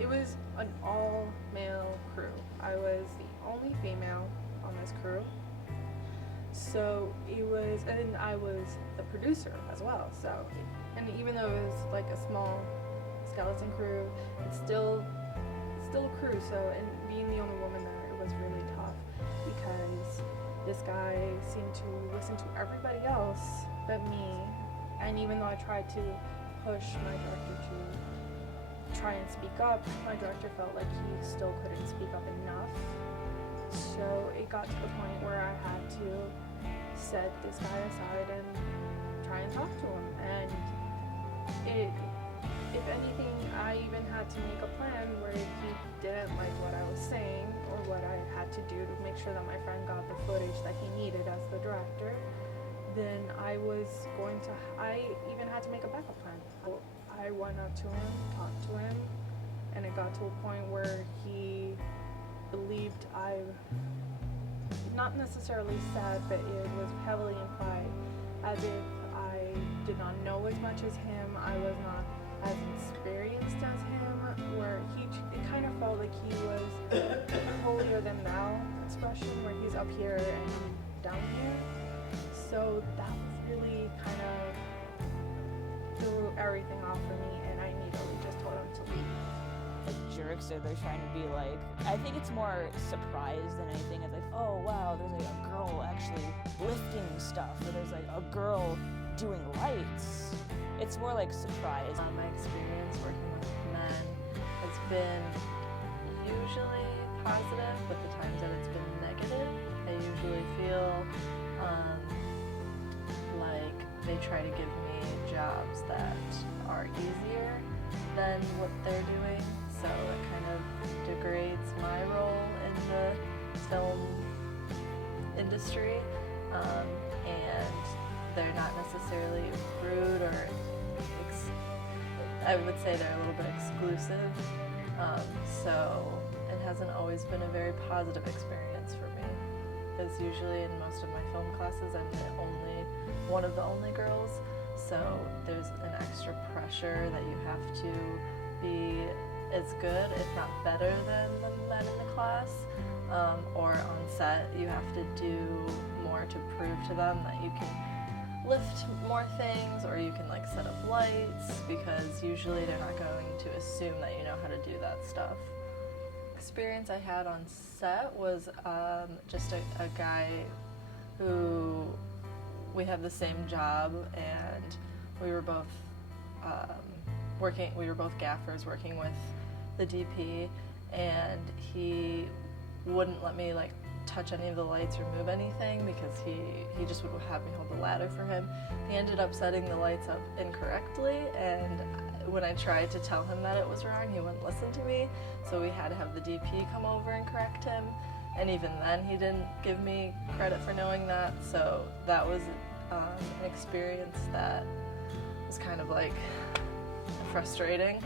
it was an all-male crew. I was the only female on this crew. So it was, and then I was the producer as well. So, and even though it was like a small skeleton crew, it's still a crew. So, and being the only woman there, it was really tough because this guy seemed to listen to everybody else but me. And even though I tried to push my director to try and speak up, my director felt like he still couldn't speak up enough. So it got to the point where I had to set this guy aside and try and talk to him. And it, if anything, I even had to make a plan where if he didn't like what I was saying or what I had to do to make sure that my friend got the footage that he needed as the director, then I even had to make a backup plan. I went up to him, talked to him, and it got to a point where he believed I, not necessarily said, but it was heavily implied as if I did not know as much as him, I was not as experienced as him, where it kind of felt like he was holier than thou expression, where he's up here and I'm down here. So that was really kind of threw everything off for me, and I immediately just told him to leave. Like jerks, or they're trying to be like, I think it's more surprise than anything. It's like, oh wow, there's like a girl actually lifting stuff, or there's like a girl doing lights. It's more like surprise. My experience working with men has been usually positive, but the times that it's been negative, I usually feel like they try to give me jobs that are easier than what they're doing, so it kind of degrades my role in the film industry, and they're not necessarily rude or I would say they're a little bit exclusive, so it hasn't always been a very positive experience for me, because usually in most of my film classes I'm one of the only girls, so there's an extra pressure that you have to be as good, if not better, than the men in the class, or on set you have to do more to prove to them that you can lift more things, or you can like set up lights, because usually they're not going to assume that you know how to do that stuff. Experience I had on set was just a guy who, we had the same job, and we were both gaffers working with the DP, and he wouldn't let me like touch any of the lights or move anything, because he just would have me hold the ladder for him. He ended up setting the lights up incorrectly, and when I tried to tell him that it was wrong, he wouldn't listen to me, so we had to have the DP come over and correct him, and even then he didn't give me credit for knowing that, so that was an experience that was kind of like frustrating.